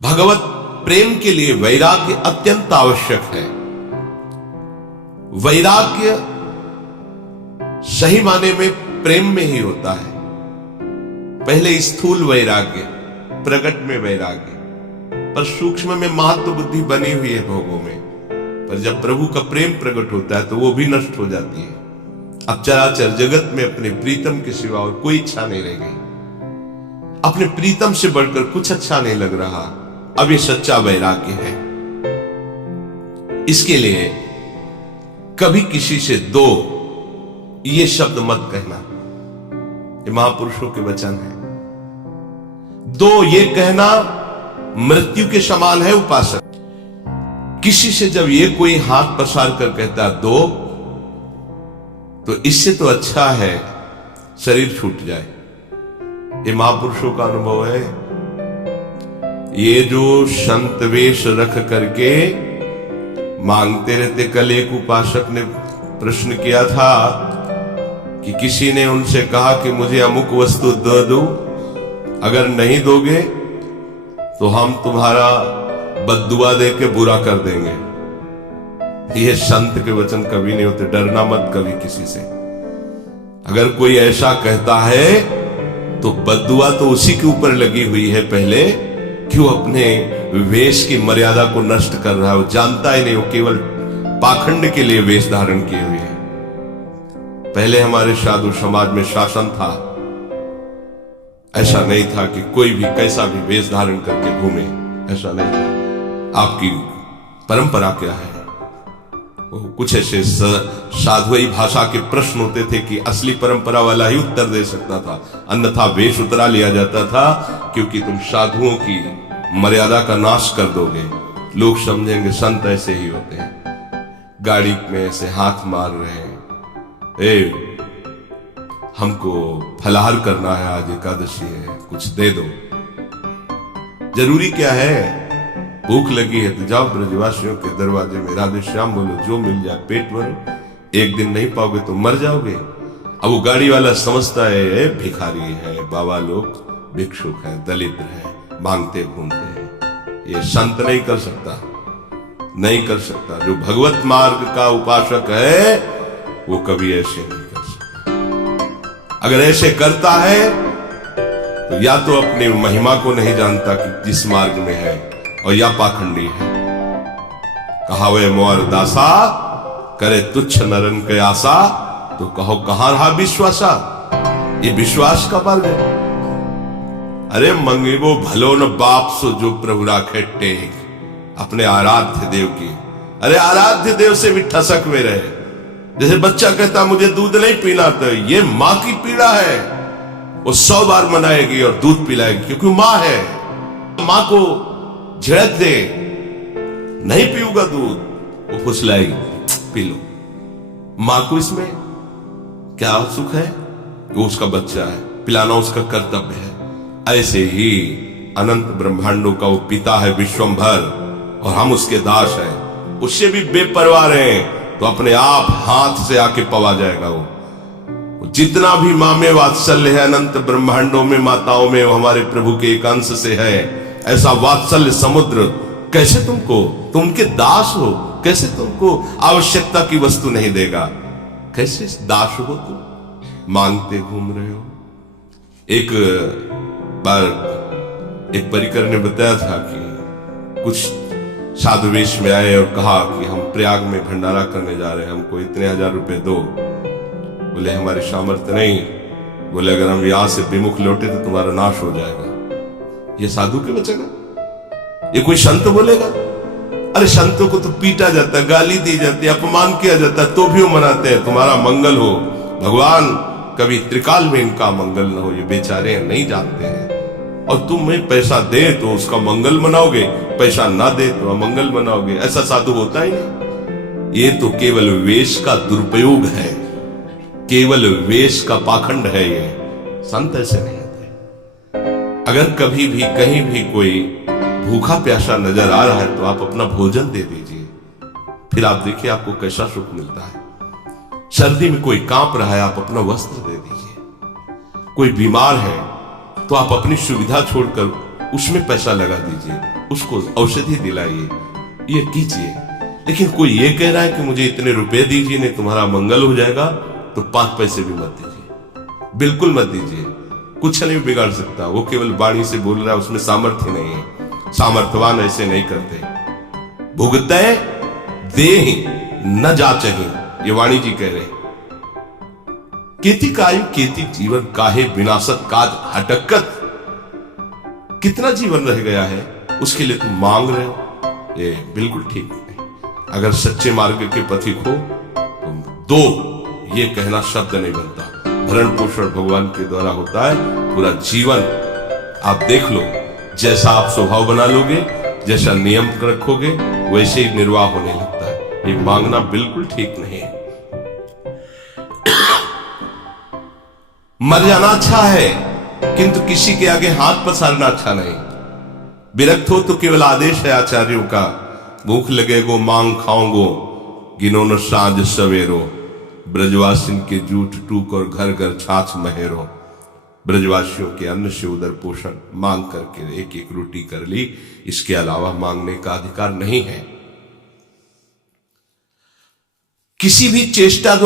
भगवत प्रेम के लिए वैराग्य अत्यंत आवश्यक है। वैराग्य सही माने में प्रेम में ही होता है। पहले स्थूल वैराग्य, प्रकट में वैराग्य, पर सूक्ष्म में महत्व बुद्धि बनी हुई है भोगों में। पर जब प्रभु का प्रेम प्रकट होता है तो वो भी नष्ट हो जाती है। अब चराचर जगत में अपने प्रीतम के सिवा और कोई इच्छा नहीं रह गई। अपने प्रीतम से बढ़कर कुछ अच्छा नहीं लग रहा। अब ये सच्चा वैराग्य है। इसके लिए कभी किसी से दो ये शब्द मत कहना। ये महापुरुषों के वचन है। दो ये कहना मृत्यु के समान है उपासक। किसी से जब ये कोई हाथ पसार कर कहता दो, तो इससे तो अच्छा है शरीर छूट जाए। ये महापुरुषों का अनुभव है। ये जो संत वेश रख करके मांगते रहते। कल एक उपासक ने प्रश्न किया था कि किसी ने उनसे कहा कि मुझे अमुक वस्तु दे दो, अगर नहीं दोगे तो हम तुम्हारा बद्दुआ दे के बुरा कर देंगे। ये संत के वचन कभी नहीं होते। डरना मत कभी किसी से। अगर कोई ऐसा कहता है तो बद्दुआ तो उसी के ऊपर लगी हुई है पहले, क्यों अपने वेश की मर्यादा को नष्ट कर रहा है। वो जानता ही नहीं, वो केवल पाखंड के लिए वेश धारण किए हुए है। पहले हमारे साधु समाज में शासन था। ऐसा नहीं था कि कोई भी कैसा भी वेश धारण करके घूमे, ऐसा नहीं था। आपकी परंपरा क्या है? वो कुछ ऐसे साधुई भाषा के प्रश्न होते थे कि असली परंपरा वाला ही उत्तर दे सकता था, अन्यथा वेश उतरा लिया जाता था। क्योंकि तुम साधुओं की मर्यादा का नाश कर दोगे, लोग समझेंगे संत ऐसे ही होते हैं। गाड़ी में ऐसे हाथ मार रहे हैं, हमको फलाहार करना है, आज एकादशी है, कुछ दे दो। जरूरी क्या है? भूख लगी है तो जाओ ब्रजवासियों के दरवाजे में राधे श्याम बोलो, जो मिल जाए पेट भरो। एक दिन नहीं पाओगे तो मर जाओगे। अब वो गाड़ी वाला समझता है भिखारी है, बाबा लोग भिक्षुक है, दलित है, मांगते घूमते हैं। ये संत नहीं कर सकता, नहीं कर सकता। जो भगवत मार्ग का उपासक है वो कभी ऐसे नहीं कर सकता। अगर ऐसे करता है तो या तो अपनी महिमा को नहीं जानता कि जिस मार्ग में है, और या पाखंडी है। कहावे मोर दासा करे तुच्छ नरन के आशा, तो कहो कहां रहा विश्वासा। ये विश्वास का मार्ग है। अरे मंगेगो भलो न बाप सो जो प्रभु राखे टेक, अपने आराध्य देव की। अरे आराध्य देव से भी ठसक में रहे। जैसे बच्चा कहता मुझे दूध नहीं पीना, तो ये मां की पीड़ा है। वो 100 बार मनाएगी और दूध पिलाएगी, क्योंकि मां है। मां को झिड़क दे, नहीं पीऊंगा दूध, वो फुसलाएगी, पी लो। मां को इसमें क्या सुख है? वो उसका बच्चा है, पिलाना उसका कर्तव्य है। ऐसे ही अनंत ब्रह्मांडों का वो पिता है विश्वंभर, और हम उसके दास हैं। उससे भी बेपरवाह रहे तो अपने आप हाथ से आके पवा जाएगा। वो जितना भी मां में वात्सल्य है अनंत ब्रह्मांडों में, माताओं में, वो हमारे प्रभु के एक अंश से है। ऐसा वात्सल्य समुद्र कैसे तुमको, तुम के दास हो, कैसे तुमको आवश्यकता की वस्तु नहीं देगा? कैसे दास हो तुम? मांगते घूम रहे हो। एक बार एक परिकर ने बताया था कि कुछ साधु वेश में आए और कहा कि हम प्रयाग में भंडारा करने जा रहे हैं, हमको इतने 1000 रुपए दो। बोले हमारी सामर्थ्य नहीं। बोले अगर हम यहां से विमुख लौटे तो तुम्हारा नाश हो जाएगा। ये साधु के वचन है? ये कोई संत बोलेगा? अरे संतों को तो पीटा जाता है, गाली दी जाती है, अपमान किया जाता है, तो भी वो मनाते हैं तुम्हारा मंगल हो। भगवान कभी त्रिकाल में इनका मंगल न हो। ये बेचारे नहीं जानते हैं। और तुम्हें पैसा दे तो उसका मंगल मनाओगे, पैसा ना दे तो अमंगल मनाओगे। ऐसा साधु होता ही नहीं। ये तो केवल वेश का दुरुपयोग है, केवल वेश का पाखंड है। ये संत ऐसे नहीं। अगर कभी भी कहीं भी कोई भूखा प्यासा नजर आ रहा है तो आप अपना भोजन दे दीजिए, फिर आप देखिए आपको कैसा सुख मिलता है। सर्दी में कोई कांप रहा है, आप अपना वस्त्र दे दीजिए। कोई बीमार है तो आप अपनी सुविधा छोड़कर उसमें पैसा लगा दीजिए। उसको औषधि दिलाइए, ये कीजिए। लेकिन कोई ये कह रहा है कि मुझे इतने रुपए दीजिए नहीं तुम्हारा मंगल हो जाएगा, तो 5 पैसे भी मत दीजिए, बिल्कुल मत दीजिए। कुछ नहीं बिगाड़ सकता, वो केवल वाणी से बोल रहा है, उसमें सामर्थ्य नहीं है। सामर्थ्यवान ऐसे नहीं करते। भुगते देहि न जाचहि, ये वाणी जी कह रहे। केति कायु केति जीवन काहे विनाशत काज हटकत, कितना जीवन रह गया है उसके लिए तुम मांग रहे हो, ये बिल्कुल ठीक नहीं। अगर सच्चे मार्ग के पथिक हो तो दो ये कहना शब्द नहीं बनता। भरण पोषण भगवान के द्वारा होता है, पूरा जीवन आप देख लो, जैसा आप स्वभाव बना लोगे, जैसा नियम रखोगे, वैसे ही निर्वाह होने लगता है। ये मांगना बिल्कुल ठीक नहीं है। मर जाना अच्छा है, किंतु किसी के आगे हाथ पसारना अच्छा नहीं। विरक्त हो तो केवल आदेश है आचार्यों का, भूख लगेगो मांग खाओगो, गिनो न साँझ सवेरो, ब्रजवासिन के जूठ टूक और घर घर छाछ महेरो। ब्रजवासियों के अन्न से उदर पोषण मांग करके एक एक रोटी कर ली, इसके अलावा मांगने का अधिकार नहीं है। किसी भी चेष्टा